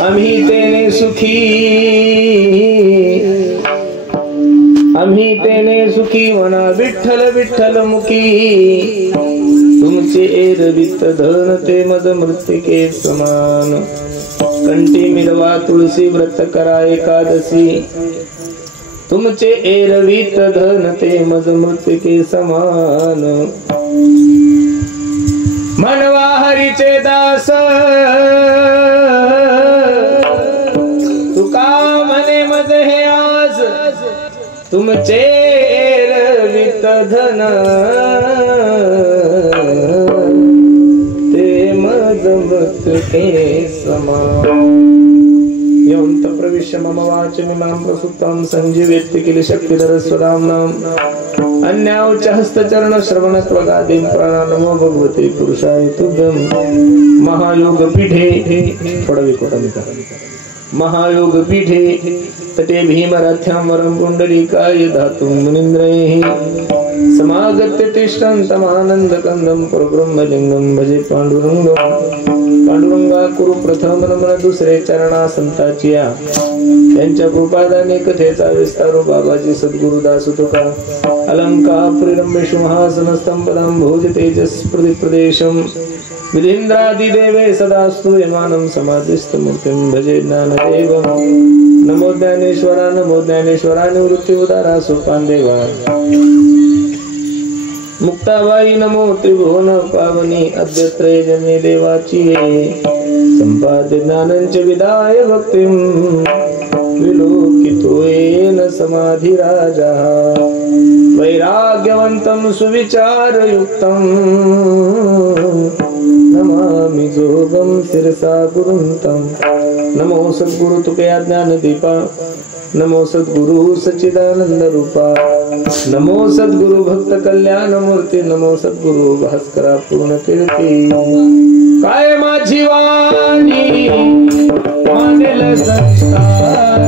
आम्ही तेने सुखी, आम्ही तेने सुखी म्हणा विठ्ठल विठ्ठल मुखी, तुमचे एरवित धन ते मद मृत्तिके समान, कंठी मिलवा तुळसी व्रत करा एकादशी, तुमचे एरवित धन ते मद मृत्तिके समान, मनवा हरीचे दास तुका मने मद हे आज, तुमचे एरवित धन ते मद मृत्तिके समान। यौंत प्रविश्य मम वाचमिमां प्रसुप्तां संजीवेत्ति किल शक्तिधर स्वदाम्नां, अन्याउच हस्तचरण श्रवणत्वगादिं प्राणानमो भगवते पुरुषाय तुभ्यं। महायोग पीठे थोड़ा महायोग पीठे तटे भीमरथ्यां वरं पुंडरीकाय धातुं मुनीन्द्रैः, समागत्य तिष्ठन्तमानन्दकन्दं परब्रह्मलिङ्गं भजे पांडुरंगं। पांडुरंगा कुरु प्रथम नमन दुसरे चरणा संताचिया, त्यांच्या कृपादाने कथेचा विस्तारो बाबाजी सद्गुरुदास तुका। अलंकापुरीरम्भेषु महासनस्थं पदं भोज तेजस प्रदेशं, विधीन्द्रादिदेवे सदा स्तूयमानं समाधिस्थमूर्तिं भजे ज्ञानदेवं। नमो ज्ञानेश्वरा निवृत्तिउदारा सोपानदेवा, मुक्ताबाई नमो त्रिभुवन पावनी अद्यत्रय जन्मे देवाची, संपाद्य ज्ञानंच विदाय भक्तिं विलोकितो येन समाधि राजा। वैराग्यवन्तं सुविचारयुक्तं नमामि जोगं शिरसा गुरुन्तं। नमो सद्गुरु तुकया ज्ञानदीपा, नमो सद्गुरु सच्चिदानंद रूपा, नमो सद्गुरु भक्त कल्याण मूर्ती, नमो सद्गुरु भास्करा पूर्ण कीर्ती। काय माझी वाणी मानेल संस्कार,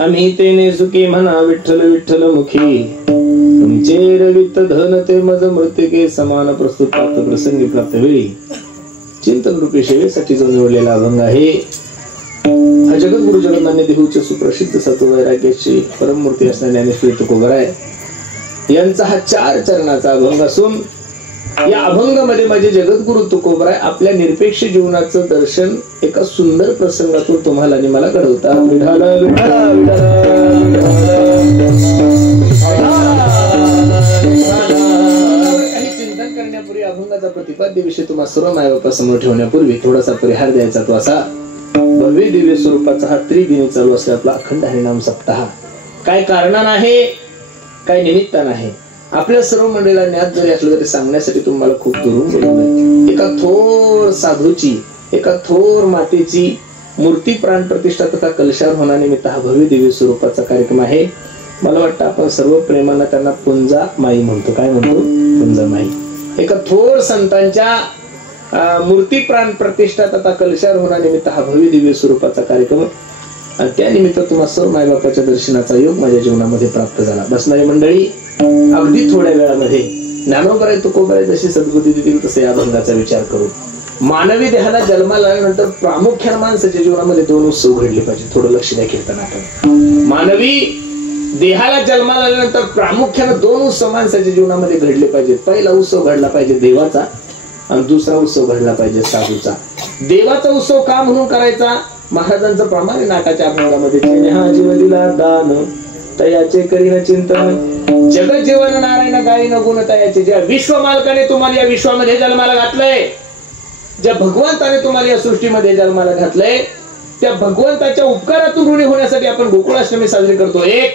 आम्ही तेने सुखी म्हणा विठ्ठल विठ्ठल मुखी, तुमचे रवित धन ते मद मृत्तिके समान। प्रस्तुत प्राप्त प्रसंगी प्राप्त वेळी चिंतन रूपी सेवेसाठी जो निवडलेला अभंग आहे, हा जगद्गुरु जगन्नाथ देहूचे सुप्रसिद्ध सत्व वैराग्याची परममूर्ती असणारे ज्ञानेश्वर तुकोबराय यांचा हा 4 चरणाचा अभंग असून, या अभंगामध्ये माझे जगद्गुरु तुकोबराय आपल्या निरपेक्ष जीवनाचं दर्शन एका सुंदर प्रसंगातून तुम्हाला आणि मला घडवतात। काही चिंतन करण्यापूर्वी अभंगाचा प्रतिपाद्य विषय तुम्हाला सर्व मायबापासमोर ठेवण्यापूर्वी थोडासा परिहार द्यायचा तो असा, भव्य दिव्य स्वरूपाचा हा त्रिदिनी चालू असलेला आपला अखंड हरिनाम सप्ताह काय कारणानं आहे, काय निमित्तानं आहे, आपल्या सर्व मंडळीला ज्ञात जरी असलं तरी सांगण्यासाठी तुम्हाला खूप दुरून बोलवलंय। एका थोर साधूची, एका थोर मातेची मूर्ती प्राण प्रतिष्ठा तथा कलशार होण्यानिमित्त हा भव्य दिव्य स्वरूपाचा कार्यक्रम आहे। मला वाटतं आपण सर्व प्रेमानं त्यांना पुंजा माई म्हणतो। काय म्हणतो? पुंजा माई। एका थोर संतांच्या मूर्ती प्राण प्रतिष्ठा तथा कलशार होण्यानिमित्त हा भव्य दिव्य स्वरूपाचा कार्यक्रम, आणि त्यानिमित्त तुम्हाला सर्व मायबापाच्या दर्शनाचा योग माझ्या जीवनामध्ये प्राप्त झाला। बसणारी मंडळी अगदी थोड्या वेळामध्ये ज्ञानोबर आहे तुकोबर आहे जशी सद्बुद्धी देतील तसे या अभंगाचा विचार करू. मानवी देहाला जन्माला आल्यानंतर प्रामुख्याने माणसाच्या जीवनामध्ये दोन उत्सव घडले पाहिजे. थोडं लक्ष द्या कीर्तनाकडे. मानवी देहाला जन्माला आल्यानंतर प्रामुख्याने दोन उत्सव माणसाच्या जीवनामध्ये घडले पाहिजेत. पहिला उत्सव घडला पाहिजे देवाचा आणि दुसरा उत्सव घडला पाहिजे साधूचा. देवाचा उत्सव का म्हणून करायचा? महाराजांचं प्रमाणे नाकाच्या अभंगामध्ये हा जीव दिला दान तयाचे करीन चिंतन जगत जीवन नारायण गायी न गुण तयाचे. ज्या विश्व मालकाने तुम्हाला या विश्वामध्ये जन्माला घातलंय, ज्या भगवंताने तुम्हाला या सृष्टीमध्ये जन्माला घातलंय, त्या भगवंताच्या उपकारातून ऋणी होण्यासाठी आपण गोकुळाष्टमी साजरी करतोय 1,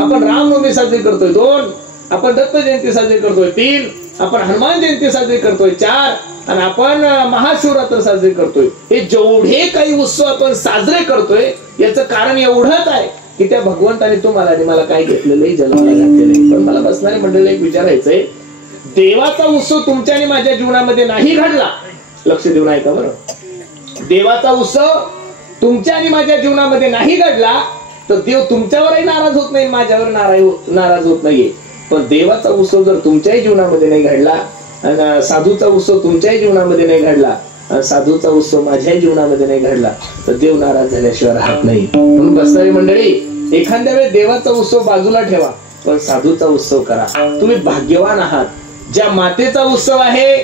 आपण रामनवमी साजरी करतोय 2, आपण दत्त जयंती साजरी करतोय 3, आपण हनुमान जयंती साजरी करतोय 4 आणि आपण महाशिवरात्र साजरी करतोय. हे जेवढे काही उत्सव आपण साजरे करतोय याचं कारण एवढंच आहे की त्या भगवंताने तुम्हाला आणि मला काय घेतलेलं आहे, जन्माला घातलेलं आहे. पण मला बसणारे मंडळीला एक विचारायचंय, देवाचा उत्सव तुमच्या आणि माझ्या जीवनामध्ये नाही घडला, लक्ष देऊन ऐका बरं, देवाचा उत्सव तुमच्या आणि माझ्या जीवनामध्ये नाही घडला तर देव तुमच्यावरही नाराज होत नाही, माझ्यावर नाराज होत नाहीये. पण देवाचा उत्सव जर तुमच्याही जीवनामध्ये नाही घडला आणि साधूचा उत्सव तुमच्याही जीवनामध्ये नाही घडला आणि साधूचा उत्सव माझ्याही जीवनामध्ये नाही घडला तर देव नाराज झाल्याशिवाय राहत नाही. म्हणून बसणारी मंडळी, एखाद्या वेळेस देवाचा उत्सव बाजूला ठेवा पण साधूचा उत्सव करा. तुम्ही भाग्यवान आहात. ज्या मातेचा उत्सव आहे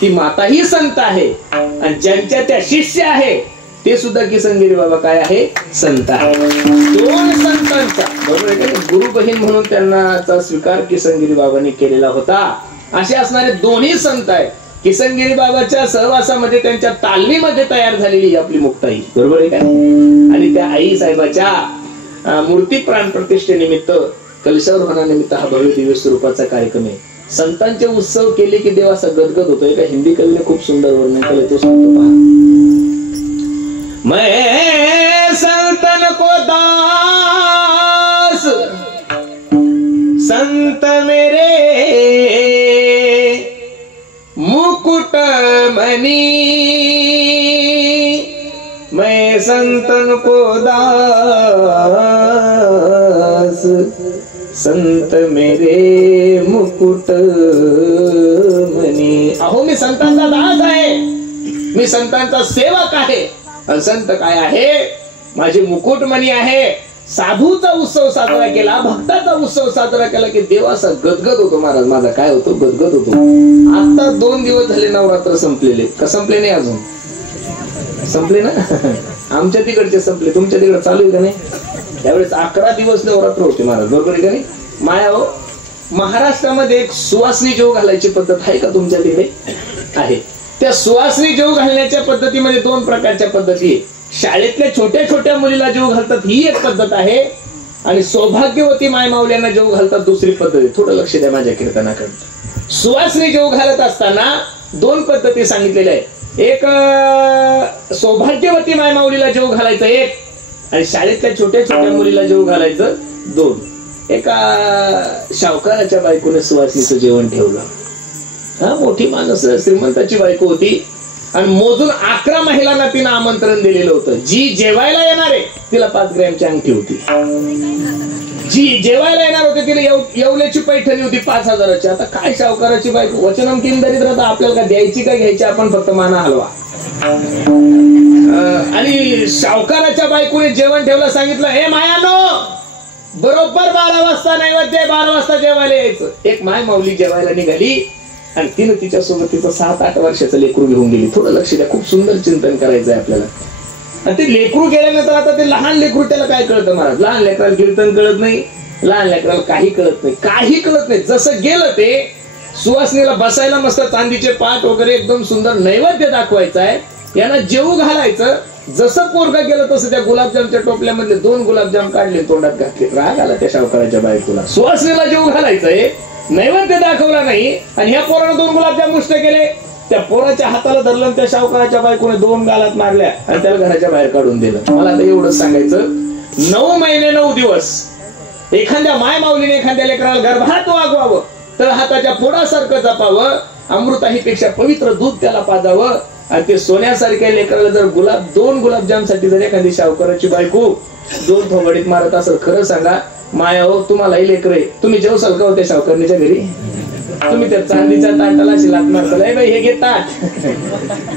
ती माताही संत आहे आणि ज्यांच्या त्या शिष्य आहे ते सुद्धा किसनगिरी बाबा काय आहे, संत आहे. दोन संतांचा बरोबर आहे का, गुरु बहीण म्हणून त्यांना स्वीकार किसनगिरी बाबांनी केलेला होता. असे असणारे दोन्ही संत आहेत. किसनगिरी बाबाच्या सहवासामध्ये त्यांच्या तालमीमध्ये तयार झालेली आपली मुक्ताई, बरोबर आहे का. आणि त्या आई साहेबाच्या मूर्ती प्राण प्रतिष्ठेनिमित्त कलशावर होण्यानिमित्त हा भव्य दिव्य स्वरूपाचा कार्यक्रम आहे. संतांचे उत्सव केले की देव असा गदगद होतो. एका हिंदी कवीने खूप सुंदर वर्णन केलं, तो सांगतो पहा. मैं संतन को दास संत मेरे मुकुट मणि, मैं संतन को दास संत मेरे मुकुट मणि. अहो मी संतांचा दास आहे, मी संतांचा सेवक आहे. आणि संत काय आहे, माझे मुकुटमणी आहे. साधूचा उत्सव साजरा केला, भक्ताचा उत्सव साजरा केला की देव असा गदगद होतो. महाराज माझा काय होतो, गदगद होतो. आता 2 दिवस झाले नवरात्र संपलेले का संपले नाही, अजून संपले ना. आमच्या तिकडचे संपले, तुमच्या तिकडे चालू आहे का नाही. त्यावेळेस 11 दिवस नवरात्र होते महाराज, बरोबर आहे का नाही. माया हो, महाराष्ट्रामध्ये एक सुवासनी जेव घालायची पद्धत आहे का तुमच्या तिकडे, आहे. त्या सुवासनी जेव घालण्याच्या पद्धतीमध्ये 2 प्रकारच्या पद्धती आहे. शाळेतल्या छोट्या छोट्या मुलीला जेव घालतात ही एक पद्धत आहे आणि सौभाग्यवती मायमावल्यांना जेव घालतात दुसरी पद्धत आहे. थोडं लक्ष द्या माझ्या कीर्तनाकडे. सुवासनी जेव घालत असताना 2 पद्धती सांगितलेल्या आहेत. एक सौभाग्यवती मायमावलीला जेव घालायचं 1 आणि शाळेतल्या छोट्या छोट्या मुलीला जेव घालायचं 2. एका शावकाराच्या बायकोने सुवासनीचं जेवण ठेवलं. हा, मोठी माणूस श्रीमंताची बायको होती आणि मोजून 11 महिलांना तिनं आमंत्रण दिलेलं होतं. जी जेवायला येणार आहे तिला 5 ग्रॅमची अंगठी होती. जी जेवायला येणार होते तिला येवल्याची पैठणी होती 5,000ची. आता काय शावकाराची बायको, वचनम किम दरिद्रता, आपल्याला काय द्यायची काय घ्यायची, आपण फक्त माना हलवा. आणि शावकाराच्या बायकोने जेवण ठेवलं, सांगितलं हे मायानो बरोबर 12 वाजता नैवेद्य, 12 वाजता जेवायला यायचं. एक माय माऊली जेवायला निघाली आणि तिनं तिच्यासोबत तिचं 7-8 वर्षाचं लेकरू घेऊन गेली. थोडं लक्ष द्या, खूप सुंदर चिंतन करायचं आहे आपल्याला. आणि ते लेकरू गेल्यानंतर आता ते लहान लेकरू, त्याला काय कळतं महाराज, लहान लेकराला कीर्तन कळत नाही, लहान लेकराला काही कळत नाही, काही कळत नाही. जसं गेलं ते सुवासनीला बसायला मस्त चांदीचे पाट वगैरे एकदम सुंदर नैवेद्य दाखवायचा आहे, यांना जेवू घालायचं. जसं पोरगा गेलं तसं त्या गुलाबजामच्या टोपल्यामधले 2 गुलाबजाम काढले, तोंडात घातले. राग आला त्या शावकाराच्या बायकोला. सुवासनीला जेवू घालायचंय, नैवेद्य दाखवला नाही आणि ह्या पोरानं 2 गुलाबजाम मुष्ट केले. त्या पोराच्या हाताला धरलं, त्या शावकाराच्या बायकोने 2 गालात मारल्या आणि त्याला घराच्या बाहेर काढून दिलं. मला आता एवढंच सांगायचं, 9 महिने 9 दिवस एखाद्या माय माऊलीने एखाद्या लेकराला गर्भात वागवावं, तर हाताच्या पोडासारखं जपावं, अमृताहीपेक्षा पवित्र दूध त्याला पाजावं. आणि ते सोन्यासारख्या लेकराला जर 2 गुलाबजाम साठी जर एखादी शावकाराची बायको 2 थोबडीत मारत असेल, खरं सांगा माया हो, तुम्हालाही लेकर आहे, तुम्ही जेवसाल का होत्या शावकरणीच्या घरी. तुम्ही त्या चांदीच्या ताटाला अशी लात मारताल, "ए बाई हे घे ताट."